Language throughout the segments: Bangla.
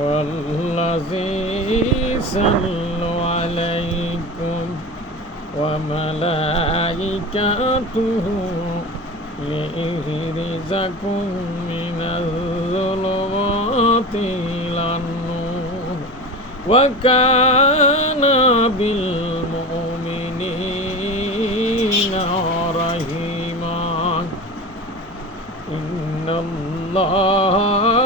والذي صلوا عليكم وملائكته لإخرجكم من الظلمات إلى النور. وكان بالمؤمنين رحيما. إن الله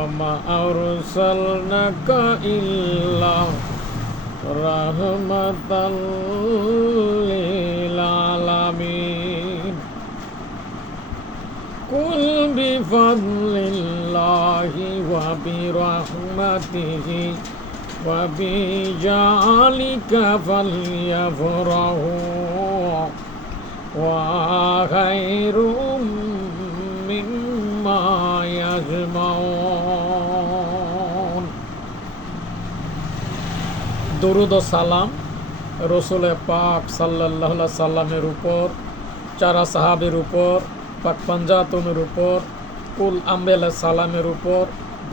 وما أرسلناك إلا رحمة للعالمين قل بفضل الله وبرحمته وبجعلك فليفرحوا وخير مما يجمعون দরুদ ও সালাম রসুলে পাক সাল্লাহ সাল্লামের উপর, চারা সাহাবের উপর, পাক পাঞ্জাতমের উপর, কুল আম্বেলা সালামের উপর,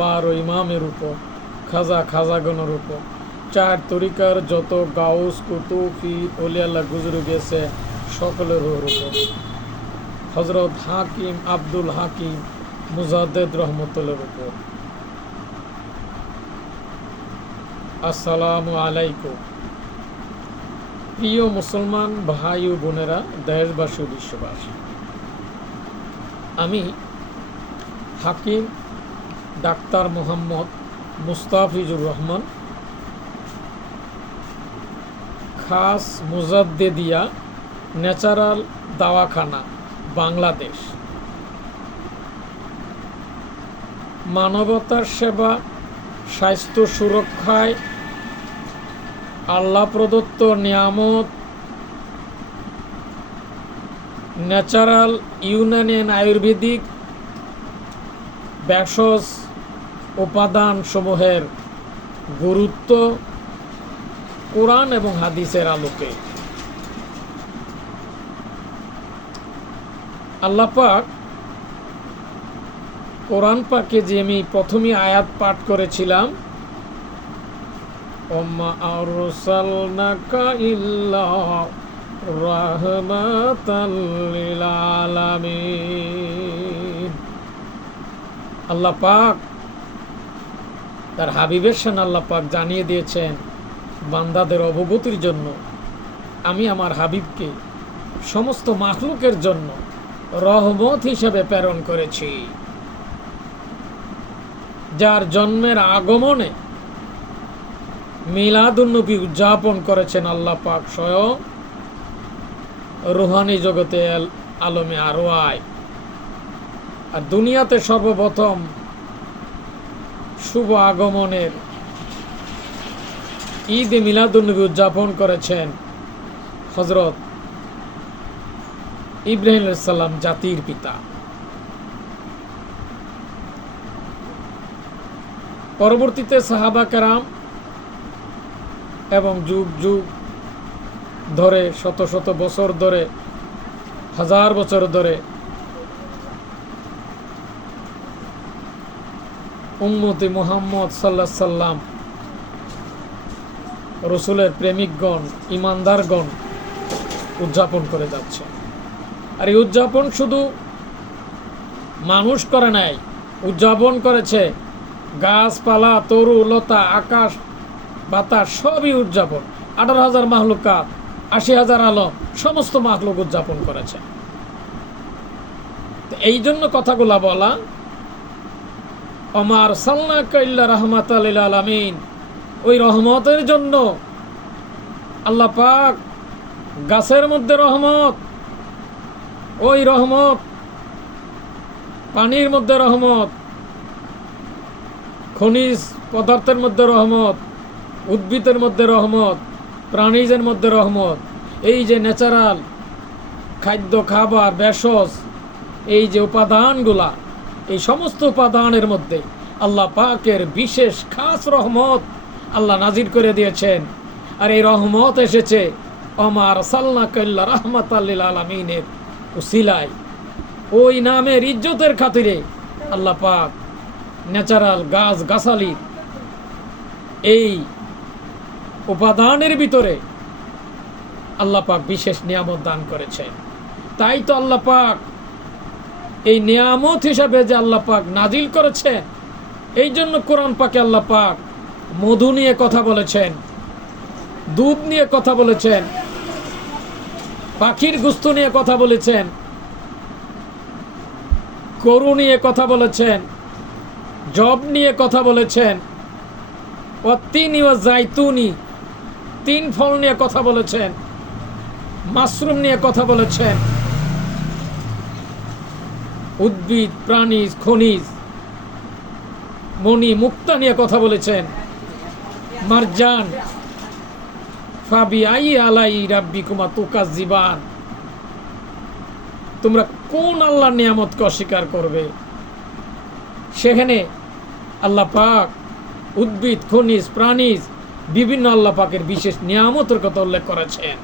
বারো ইমামের উপর, খাজা খাজাগণের উপর। চার তরিকার যত গাউস কুতুফি অলিয়াল্লাহ গুজরু গেছে সকলের উপর। হজরত হাকিম আব্দুল হাকিম মুজাদ্দেদ রহমতুল্লার উপর। আসসালামু আলাইকুম। প্রিয় মুসলমান ভাই ও বোনেরা, দেশবাসী বিশ্ববাসী, আমি হাকিম ডাক্তার মোহাম্মদ মুস্তাফিজুর রহমান, খাস মুজাদ্দেদিয়া ন্যাচারাল দাওয়াখানা, বাংলাদেশ। মানবতার সেবা স্বাস্থ্য সুরক্ষায়, আল্লাহ প্রদত্ত নিয়ামত, ন্যাচারাল ইউনানিয়ান আয়ুর্বেদিক ভেষজ উপাদান সমূহের গুরুত্ব কোরআন এবং হাদিসের আলোকে। আল্লাহ পাক কোরআন পাকে যে আমি প্রথমে আয়াত পাঠ করেছিলাম ওম্মা আরসালনাকা ইল্লা রাহমাতাল লিল আলামিন আল্লাহ পাক তার হাবিবের সেন আল্লাহ পাক জানিয়ে দিয়েছেন, বান্দাদের অবগতির জন্য, আমি আমার হাবিবকে সমস্ত মাখলুকের জন্য রহমত হিসেবে প্রেরণ করেছি। যার জন্মের আগমনে মিলাদুন্নবী উদযাপন করেছেন আল্লাহ পাক স্বয়ং। রুহানি জগতে আল- আলমে আরোয়ায় আর দুনিয়াতে সর্বপ্রথম শুভ আগমনের ঈদ এ মিলাদুন্নবী উদযাপন করেছেন হজরত ইব্রাহিম সাল্লাম জাতির পিতা। পরবর্তীতে সাহাবা কারাম এবং যুগ যুগ ধরে, শত শত বছর ধরে, হাজার বছর ধরে উম্মতি মুহাম্মদ সাল্লাহ সাল্লাম রসুলের প্রেমিকগণ, ইমানদারগণ উদযাপন করে যাচ্ছে। আর এই উদযাপন শুধু মানুষ করে নাই, উদযাপন করেছে গাছপালা, তরু, লতা, আকাশ, বাতাস সবই উদযাপন। আঠারো হাজার মাহলুকাত আশি হাজার আলম সমস্ত মাহলুক উদযাপন করেছে। এই জন্য কথাগুলা বলা, অমার সাল্লা কাইল্লা রহমাত আলমিন। ওই রহমতের জন্য আল্লাহ পাক গাছের মধ্যে রহমত, ওই রহমত, পানির মধ্যে রহমত খনিজ পদার্থের মধ্যে রহমত, উদ্ভিদের মধ্যে রহমত প্রাণীজের মধ্যে রহমত, এই যে ন্যাচারাল খাদ্য, খাবার, ভেষজ, এই যে উপাদানগুলা, এই সমস্ত উপাদানের মধ্যে আল্লাহ পাকের বিশেষ খাস রহমত আল্লাহ নাজির করে দিয়েছেন। আর এই রহমত এসেছে অমার সাল্লা কাল্লা রহমত আল্লিল আলমিনের উসিলায়। ওই নামের ইজ্জতের খাতিরে আল্লাহ পাক ন্যাচারাল গাছ গাছালি এই উপাদানের ভিতরে আল্লাহ পাক বিশেষ নিয়ামত দান করেছেন। তাই তো আল্লাহ পাক এই নিয়ামত হিসাবে যে আল্লাহ পাক নাজিল করেছেন, এই জন্য কোরআন পাকে আল্লাহ পাক মধু নিয়ে কথা বলেছেন, দুধ নিয়ে কথা বলেছেন, পাখির গুস্ত নিয়ে কথা বলেছেন, গরু নিয়ে কথা বলেছেন জব নিয়ে কথা বলেছেন। অত্তিনি ও জাইতুনি, তিন ফল নিয়ে কথা বলেছেন। মাশরুম নিয়ে কথা বলেছেন। উদ্ভিদ প্রাণী খনিজ, মণি মুক্তা নিয়ে কথা বলেছেন। মারজান ফাবি আই আলাই রাব্বি কুমা তুকা জীবান। তোমরা কোন আল্লাহর নিয়ামতকে অস্বীকার করবে? সেখানে আল্লাহ পাক উদ্ভিদ, খনিজ, প্রাণীজ, বিভিন্ন আল্লাহ পাকের বিশেষ নিয়ামতের কথা উল্লেখ করেছেন।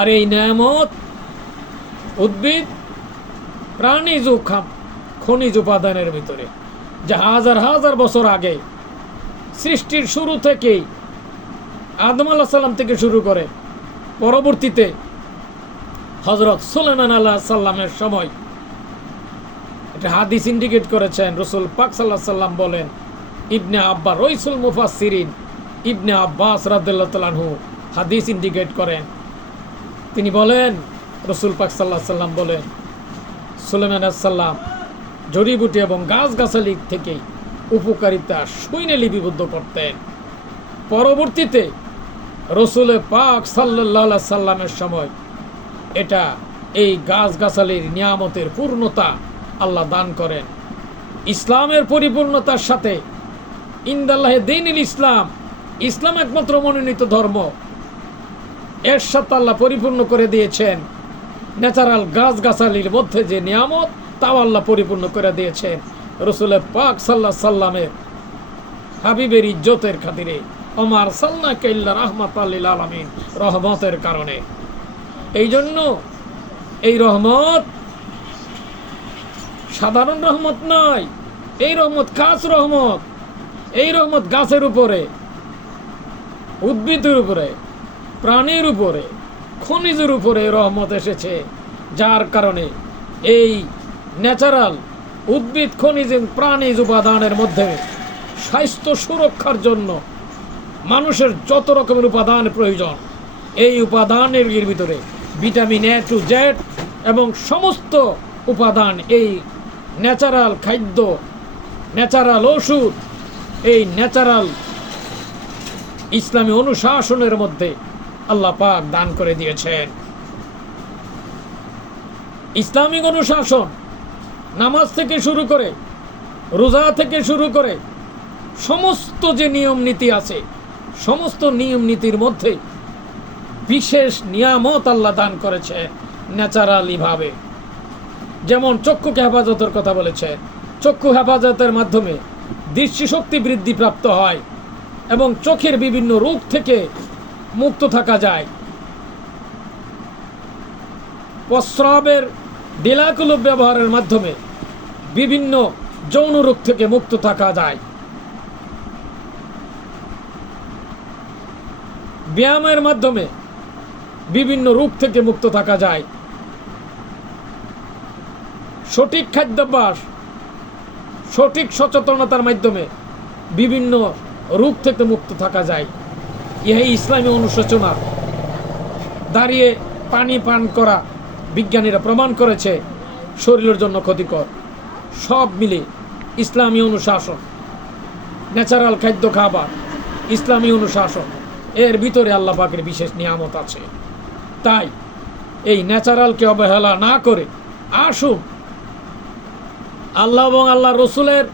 আর এই নিয়ামত উদ্ভিদ, প্রাণীজ ও খনিজ উপাদানের ভিতরে, যা হাজার হাজার বছর আগে সৃষ্টির শুরু থেকেই আদম আল্লাহ সাল্লাম থেকে শুরু করে পরবর্তীতে হজরত সুলেমান আল্লাহ সাল্লামের সময় এটা হাদিস ইন্ডিকেট করেছেন, রসুল পাক সাল্লাহ সাল্লাম বলেন, ইবনে আব্বা রইসুল মুফা মুফাসিরিন ইবনে আব্বাস রাদ্দাল্লাহ তালাহু হাদিস ইন্ডিকেট করেন। তিনি বলেন, রসুল পাক সাল্লাহ সাল্লাম বলেন সুলেমান সাল্লাম জড়িবুটি এবং গাছগাছালি থেকে উপকারিতা সৈন্যে লিপিবদ্ধ করতেন। পরবর্তীতে রসুলের পাক সাল্লাহ সাল্লামের সময় এটা এই গাছগাছালির নিয়ামতের পূর্ণতা আল্লাহ দান করেন। ইসলামের পরিপূর্ণতার সাথে ইন্দাল্লাহে দিন ইসলাম ইসলাম একমাত্র মনোনীত ধর্ম। এর সাথে আল্লাহ পরিপূর্ণ করে দিয়েছেন। ন্যাচারাল গাছগাছালির মধ্যে যে নিয়ামত, তাও আল্লাহ পরিপূর্ণ করে দিয়েছেন। রসুলের পাক সাল্লাহ সাল্লামের হাবিবের ইজ্জতের খাতিরে, অমার সাল্লা কেল্লা রহমত আল্লিল আলমিন, রহমতের কারণে। এই জন্য এই রহমত সাধারণ রহমত নয়, এই রহমত খাস রহমত, এই রহমত গাছের উপরে, উদ্ভিদের উপরে, প্রাণীর উপরে, খনিজের উপরে রহমত এসেছে, যার কারণে এই ন্যাচারাল উদ্ভিদ, খনিজ, প্রাণীজ উপাদানের মধ্যে স্বাস্থ্য সুরক্ষার জন্য মানুষের যত রকমের উপাদান প্রয়োজন, এই উপাদানের ভিতরে ভিটামিন এ টু জেড এবং সমস্ত উপাদান এই ন্যাচারাল খাদ্য, ন্যাচারাল ওষুধ, এই ন্যাচারাল ইসলামী অনুশাসনের মধ্যে আল্লাহ পাক দান করে দিয়েছেন। ইসলামিক অনুশাসন নামাজ থেকে শুরু করে, রোজা থেকে শুরু করে সমস্ত যে নিয়ম নীতি আছে, সমস্ত নিয়ম নীতির মধ্যে বিশেষ নিয়ামত আল্লাহ দান করেছে ন্যাচারালি ভাবে। যেমন চক্ষুকে হেফাজতের কথা বলেছে। চক্ষু হেফাজতের মাধ্যমে দৃষ্টিশক্তি বৃদ্ধি প্রাপ্ত হয় এবং চোখের বিভিন্ন রোগ থেকে মুক্ত থাকা যায়। প্রস্রাবের ডিলাকুলুপ ব্যবহারের মাধ্যমে বিভিন্ন যৌন রোগ থেকে মুক্ত থাকা যায়। ব্যায়ামের মাধ্যমে বিভিন্ন রোগ থেকে মুক্ত থাকা যায়। সঠিক খাদ্যাভ্যাস, সঠিক সচেতনতার মাধ্যমে বিভিন্ন রূপ থেকে মুক্ত থাকা যায়। ইহাই ইসলামী অনুশোচনা। দাঁড়িয়ে পানি পান করা বিজ্ঞানীরা প্রমাণ করেছে, শরীরের জন্য ক্ষতিকর। সব মিলে ইসলামী অনুশাসন, ন্যাচারাল খাদ্য খাবার, ইসলামী অনুশাসন, এর ভিতরে আল্লাহ পাকের বিশেষ নিয়ামত আছে। তাই এই ন্যাচারালকে অবহেলা না করে আসুন আল্লাহ এবং আল্লাহ রসুলের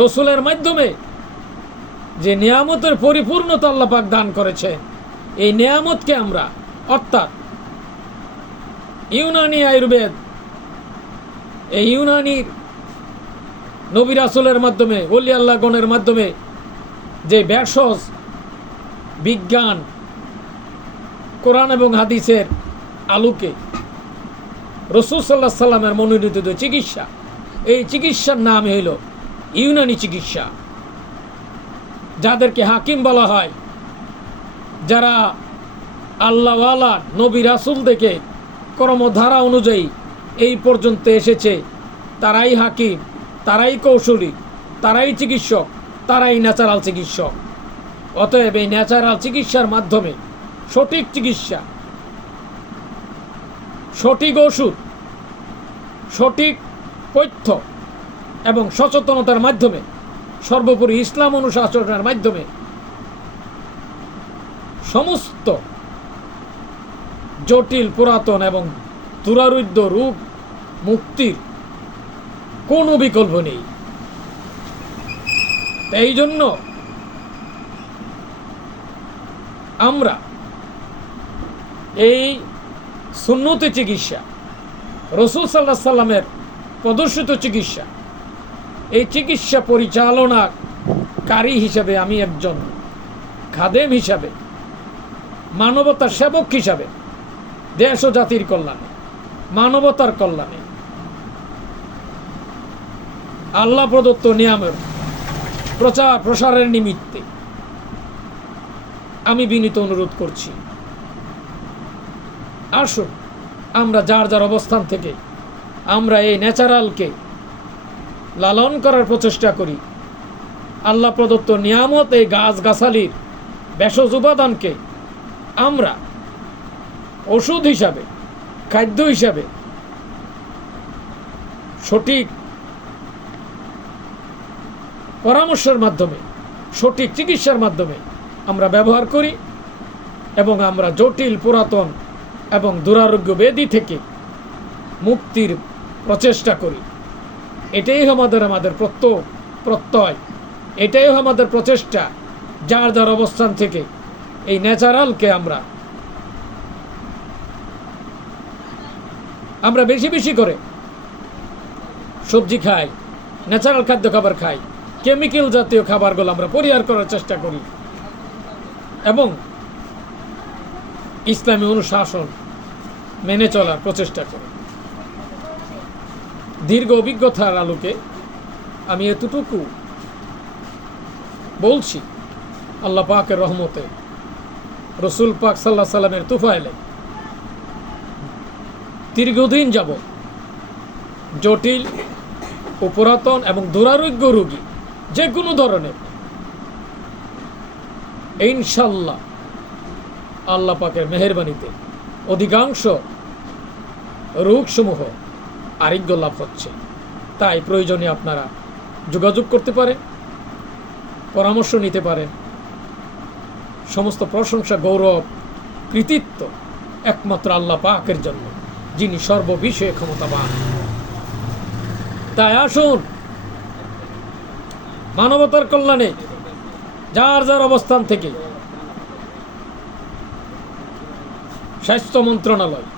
রসুলের মাধ্যমে যে নিয়ামতের পরিপূর্ণতা আল্লাহ পাক দান করেছে, এই নিয়ামতকে আমরা, অর্থাৎ ইউনানি আয়ুর্বেদ, এই ইউনানির নবী রাসুলের মাধ্যমে অলি আল্লাহ গণের মাধ্যমে যে ভেষজ বিজ্ঞান, কোরআন এবং হাদিসের আলোকে রসুল সাল্লাহ সাল্লামের মনোনীত চিকিৎসা, এই চিকিৎসার নাম হইল ইউনানি চিকিৎসা। যাদেরকে হাকিম বলা হয়, যারা আল্লাহওয়ালা নবী রাসুল দেখে কর্মধারা অনুযায়ী এই পর্যন্ত এসেছে, তারাই হাকিম, তারাই কৌশলী, তারাই চিকিৎসক, তারাই ন্যাচারাল চিকিৎসক। অতএব এই ন্যাচারাল চিকিৎসার মাধ্যমে সঠিক চিকিৎসা সঠিক ওষুধ, সঠিক পথ্য এবং সচেতনতার মাধ্যমে, সর্বোপরি ইসলাম অনুশাসনের মাধ্যমে সমস্ত জটিল, পুরাতন এবং দুরারোগ্য রূপ মুক্তির কোনো বিকল্প নেই। এই জন্য আমরা এই সুন্নতি চিকিৎসা। রসুল সাল্লাহ সাল্লামের প্রদর্শিত চিকিৎসা। এই চিকিৎসা পরিচালনাকারী হিসাবে আমি একজন খাদেম হিসাবে মানবতার সেবক হিসাবে, দেশ ও জাতির কল্যাণে, মানবতার কল্যাণে, আল্লাহ প্রদত্ত নিয়ামের প্রচার প্রসারের নিমিত্তে আমি বিনীত অনুরোধ করছি। আসুন, আমরা যার যার অবস্থান থেকে আমরা এই ন্যাচারালকে লালন করার প্রচেষ্টা করি। আল্লাহ প্রদত্ত নিয়ামত এই গাছগাছালির ভেষজ উপাদানকে আমরা ওষুধ হিসাবে, খাদ্য হিসাবে সঠিক পরামর্শের মাধ্যমে, সঠিক চিকিৎসার মাধ্যমে আমরা ব্যবহার করি এবং আমরা জটিল পুরাতন এবং দুরারোগ্য ব্যাধি থেকে মুক্তির প্রচেষ্টা করি। এটাই আমাদের আমাদের প্রত্য প্রত্যয়। এটাই আমাদের প্রচেষ্টা, যার যার অবস্থান থেকে এই ন্যাচারালকে আমরা আমরা বেশি বেশি করে সবজি খাই, ন্যাচারাল খাদ্য খাবার খাই, কেমিক্যাল জাতীয় খাবারগুলো আমরা পরিহার করার চেষ্টা করি। এবং ইসলামী অনুশাসন মেনে চলার প্রচেষ্টা করি। দীর্ঘ অভিজ্ঞতার আলোকে আমি এতটুকু বলছি, আল্লাহ পাকের রহমতে রসুল পাক সাল্লাহ সাল্লামের তুফাইলে দীর্ঘদিন যাব জটিল ও পুরাতন এবং দুরারোগ্য রোগী যে কোনো ধরনের, ইনশাল্লাহ আল্লাহ পাকের মেহরবানিতে। অধিকাংশ রোগসমূহ আরোগ্য লাভ হচ্ছে। তাই প্রয়োজনে আপনারা যোগাযোগ করতে পারেন, পরামর্শ নিতে পারেন। সমস্ত প্রশংসা, গৌরব, কৃতিত্ব একমাত্র আল্লাহ পাকের জন্য, যিনি সর্ববিষয়ে ক্ষমতাবান। তাই আসুন, মানবতার কল্যাণে যার যার অবস্থান থেকে স্বাস্থ্য মন্ত্রণালয়,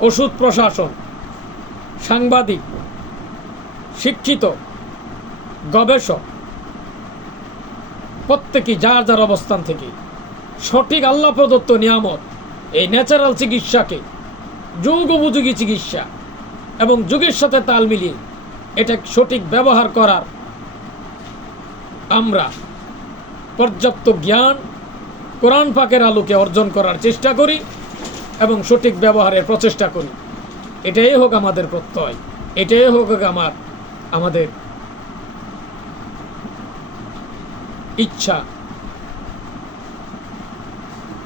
ওষুধ প্রশাসন, সাংবাদিক, শিক্ষিত, গবেষক, প্রত্যেকেই যার যার অবস্থান থেকে সঠিক আল্লাহ প্রদত্ত নিয়ামত এই ন্যাচারাল চিকিৎসাকে যুগ উপযোগী চিকিৎসা এবং যুগের সাথে তাল মিলিয়ে এটা সঠিক ব্যবহার করার আমরা পর্যাপ্ত জ্ঞান কোরআন পাকের আলোকে অর্জন করার চেষ্টা করি এবং সঠিক ব্যবহারের প্রচেষ্টা করি। এটাই হোক আমাদের প্রত্যয়। এটাই হোক আমার, আমাদের ইচ্ছা।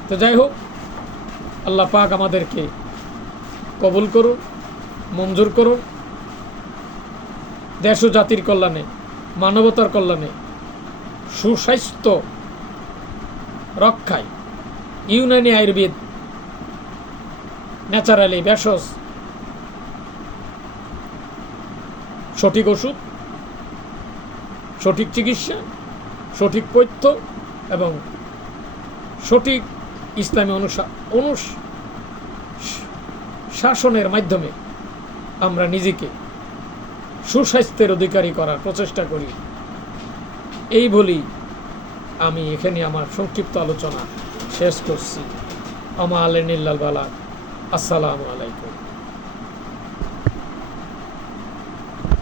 তো যাই হোক, আল্লাহ পাক আমাদেরকে কবুল করুন মঞ্জুর করুন দেশ ও জাতির কল্যাণে, মানবতার কল্যাণে সুস্বাস্থ্য রক্ষায়। ইউনানি আয়ুর্বেদ, ন্যাচারালি ভেষজ সঠিক ওষুধ, সঠিক চিকিৎসা, সঠিক পথ্য এবং সঠিক ইসলামী অনুসা অনুস শাসনের মাধ্যমে আমরা নিজেকে সুস্বাস্থ্যের অধিকারী করার প্রচেষ্টা করি। এই বলি আমি এখানে আমার সংক্ষিপ্ত আলোচনা শেষ করছি। আমা আলেনিল্লাল বালা আসসালামু আলাইকুম।